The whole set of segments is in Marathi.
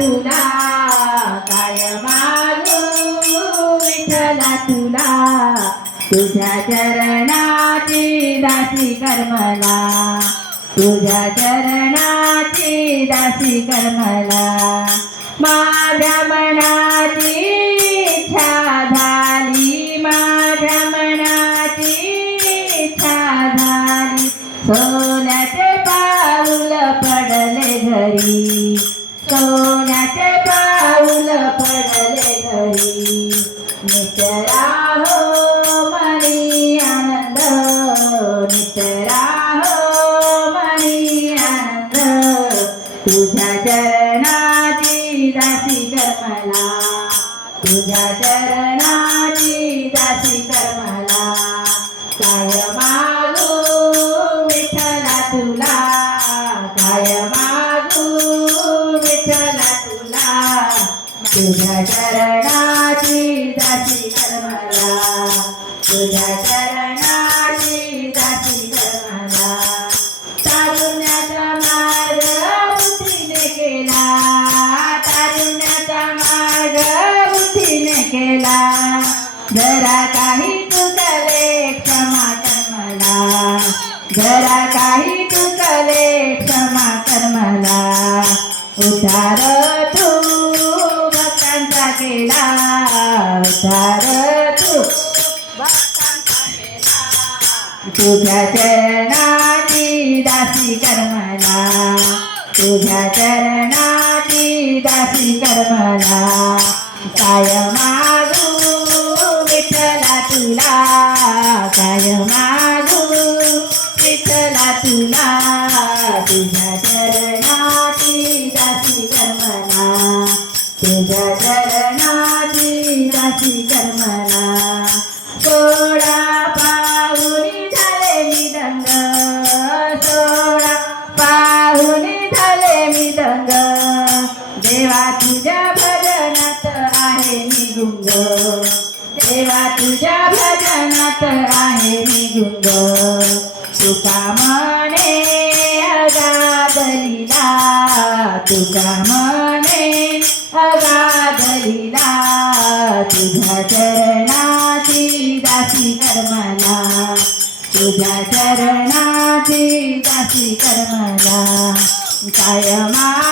तुला काय मागू विठ्ठला तुला? तुझ्या चरणाची दासी कर्मला तुझ्या चरणाची दासी कर्मला माझ्या मनाची इच्छा झाली माझ्या मनाची इच्छा झाली. सोन्याचे पाऊल पडले घरी. सोन्याचे पाऊल पडले घरी? नितरा हो मनी आनंद. नितरा हो मनी आनंद. तुझ्या चरणाची दासी कर्मला. तुझ्या चरणाची दासी कर्मला. कायम तुझ्या चरणाची दासी कर्मला. तुझ्या चरणाची दासी कर्मला. तारुण्याचा मार्ग बुद्धीने केला. तारुण्याचा मार्ग बुद्धीने केला. जरा काही चुकले क्षमा कर मला जरा काही चुकले क्षमा कर मला उद्धार उद्धार तू तुझ्या चरणाची दासी कर्मला. तुझ्या चरणाची दासी कर्मला. काय मागू विठला तुला? काय मागू विठला तुला? तुझ्या चरणाची दासी कर्मला. तुझ्या देवा तुझ्या भजनात आहे मी गुंग तुका म्हणे अगाधलीला. तुका म्हणे अगाधलीला. तुझ्या चरणाची दासी कर्माला तुझ्या चरणाची दासी कर्माला कायमा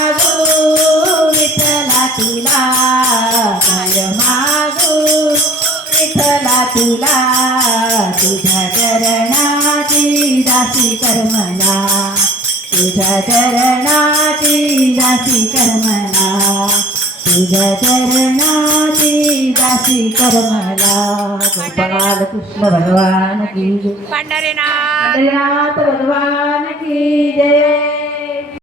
विठ्ठला तुला. तुझ्या चरणाची दासी कर्मला तुझ्या चरणाची दासी कर्मला तुझ्या चरणाची दासी कर्मला गोपाल कृष्ण भगवान की पंढरीनाथ भगवान की जय.